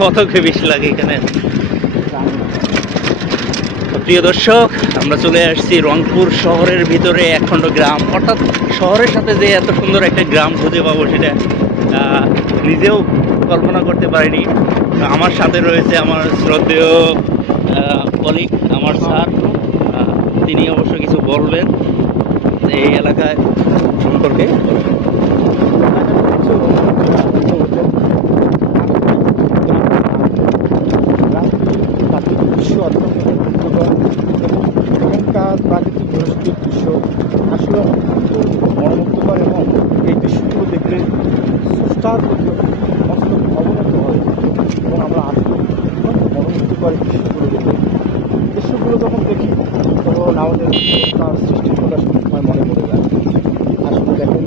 কতকে বেশি লাগে এখানে। প্রিয় দর্শক, আমরা চলে আসছি রংপুর শহরের ভিতরে একখণ্ড গ্রাম, অর্থাৎ শহরের সাথে যে এত সুন্দর একটা গ্রাম খুঁজে পাবো সেটা নিজেও কল্পনা করতে পারিনি। আমার সাথে রয়েছে আমার শ্রদ্ধেয় কলিগ, আমার স্যার। তিনি অবশ্য কিছু বলবেন এই এলাকায় সম্পর্কে। এখানকার প্রাকৃতিক পরিস্থিতির দৃশ্য আসলে অত্যন্ত মনোমুগ্ধকর এবং এই দৃশ্যগুলো দেখলে স্রষ্টার প্রতি মস্ত অবনত হয় এবং আমরা আসলে মনোমুগ্ধকর দৃশ্যগুলো দেখে দৃশ্যগুলো যখন দেখি তখন আমাদের তার সৃষ্টিকর্তার সময় মনে পড়ে যায়। আসলে দেখেন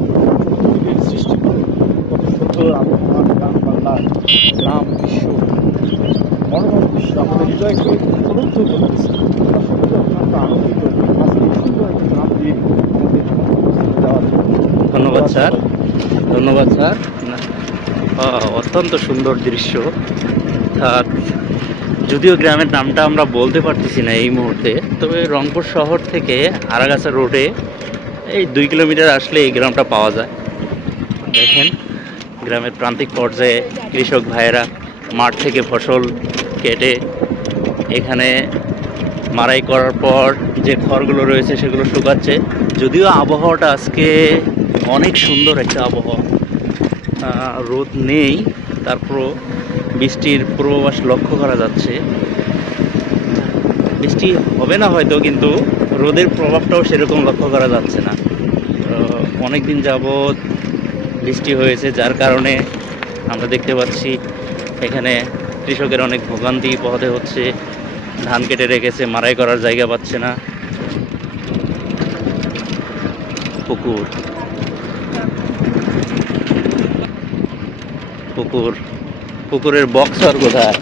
প্রকৃতির সৃষ্টি করে কত সুন্দর আবহাওয়া, গাছপালা, গ্রাম, দৃশ্য, মনোরম দৃশ্য আমাদের হৃদয়কে প্রলুব্ধ করতেছে। অত্যন্ত আনন্দিত আজকে এই সুন্দর একটি গ্রাম দিয়ে আমাদের যাওয়ার জন্য। ধন্যবাদ স্যার, ধন্যবাদ স্যার। অত্যন্ত সুন্দর দৃশ্য। অর্থাৎ যদিও গ্রামের নামটা আমরা বলতে পারতেছি না এই মুহূর্তে, তবে রংপুর শহর থেকে আরাগাছা রোডে এই 2 কিলোমিটার আসলে এই গ্রামটা পাওয়া যায়। দেখেন গ্রামের প্রান্তিক পর্যায়ে কৃষক ভাইয়েরা মাঠ থেকে ফসল কেটে এখানে মাড়াই করার পর যে খড়গুলো রয়েছে সেগুলো শুকাচ্ছে। যদিও আবহাওয়াটা আজকে অনেক সুন্দর একটা আবহাওয়া, রোদ নেই, তারপরও বৃষ্টির পূর্বাভাস লক্ষ্য করা যাচ্ছে। বৃষ্টি হবে না হয়তো, কিন্তু রোদের প্রভাবটাও সেরকম লক্ষ্য করা যাচ্ছে না। অনেক দিন যাবৎ বৃষ্টি হয়েছে, যার কারণে আমরা দেখতে পাচ্ছি এখানে কৃষকের অনেক ভোগান্তি পোহাতে হচ্ছে। ধান কেটে রেখেছে, মাড়াই করার জায়গা পাচ্ছে না। পুকুর পুকুর পুকুরের বক্সার কোথায়?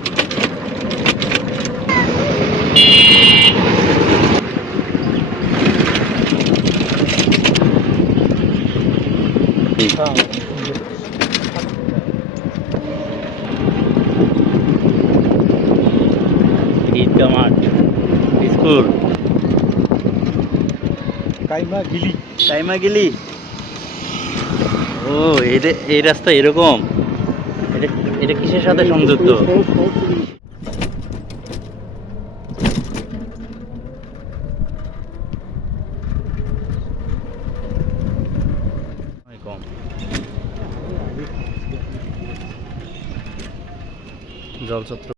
ঈদগাহ মাঠ, স্কুল, কাইমাগিলি। ও, এই রাস্তা এরকম। এটা এটা কিসের সাথে সংযুক্ত? কম জলছত্র।